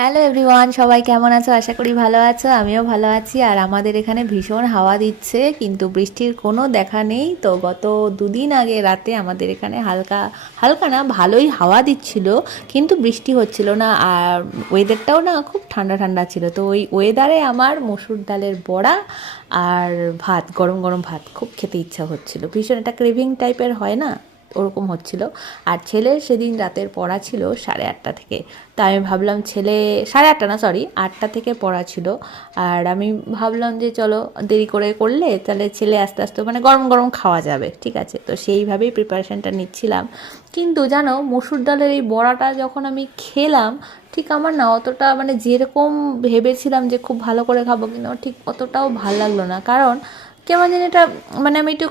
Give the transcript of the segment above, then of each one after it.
Hello everyone, সবাই কেমন আছো? আশা করি ভালো আছো। আমিও ভালো আছি। আর আমাদের এখানে ভীষণ হাওয়া দিচ্ছে, কিন্তু বৃষ্টির কোনো দেখা নেই। তো গত দুদিন আগে রাতে আমাদের এখানে হালকা হালকা না, ভালোই হাওয়া দিচ্ছিল, কিন্তু বৃষ্টি হচ্ছিল না। আর ওয়েদারটাও না খুব ঠান্ডা ঠান্ডা ছিল। তো ওই ওয়েদারে আমার মসুর ডালের বড়া আর ভাত, গরম গরম ভাত খুব খেতে ইচ্ছা হচ্ছিল। ভীষণ একটা ক্রেভিং টাইপের হয় না, ওরকম হচ্ছিল। আর ছেলের সেদিন রাতের পড়া ছিল 8:30 থেকে। তা আমি ভাবলাম ছেলে, 8:30 না সরি, 8টা থেকে পড়া ছিল। আর আমি ভাবলাম যে চলো দেরি করে করলে তাহলে ছেলে আস্তে আস্তে মানে গরম গরম খাওয়া যাবে, ঠিক আছে। তো সেইভাবেই প্রিপারেশানটা নিচ্ছিলাম। কিন্তু জানো, মসুর ডালের এই বড়াটা যখন আমি খেলাম, ঠিক আমার না অতটা মানে যেরকম ভেবেছিলাম যে খুব ভালো করে খাবো, কিন্তু ঠিক অতটাও ভাল লাগলো না। কারণ কেমন জানি এটা, মানে আমি একটু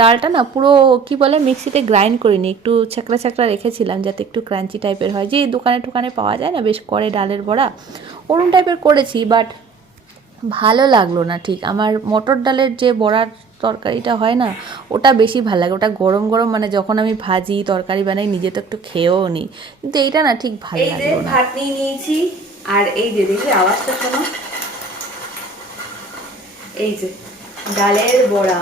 ডালটা না পুরো কি বলে মিক্সিতে গ্রাইন্ড করিনি, একটু ছ্যাঁকড়া ছ্যাঁকড়া রেখেছিলাম যাতে একটু ক্রাঞ্চি টাইপের হয়, যে দোকানে টোকানে পাওয়া যায় না বেশ করে ডালের বড়া, ওরম টাইপের করেছি। বাট ভালো লাগলো না ঠিক। আমার মটর ডালের যে বড়ার তরকারিটা হয় না, ওটা বেশি ভালো লাগে। ওটা গরম গরম মানে যখন আমি ভাজি তরকারি বানাই, নিজে তো একটু খেয়েও নিই, কিন্তু এইটা না ঠিক ভালো লাগলো না। ভাত নিয়ে নিয়েছি, আর এই যে দেখি আওয়াজটা শোনো, এই যে ডালের বড়া,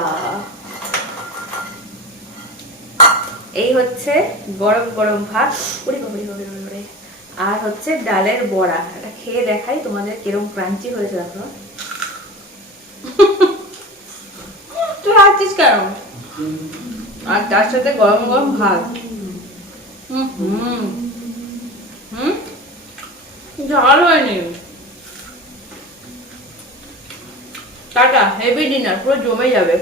এই হচ্ছে গরম গরম ভাত, উড়ি বাবরি বাবরি বাবরি, আর হচ্ছে ডালের বড়া। এটা খেয়ে দেখাই তোমাদের কিরকম ক্রাঞ্চি হয়েছে, দেখো। তুই হাসছিস কেন? আর তার সাথে গরম গরম ভাত। হুম হুম হুম, ঝাল হয়নি। টাটা, হেভি ডিনার, পুরো জমে যাবে।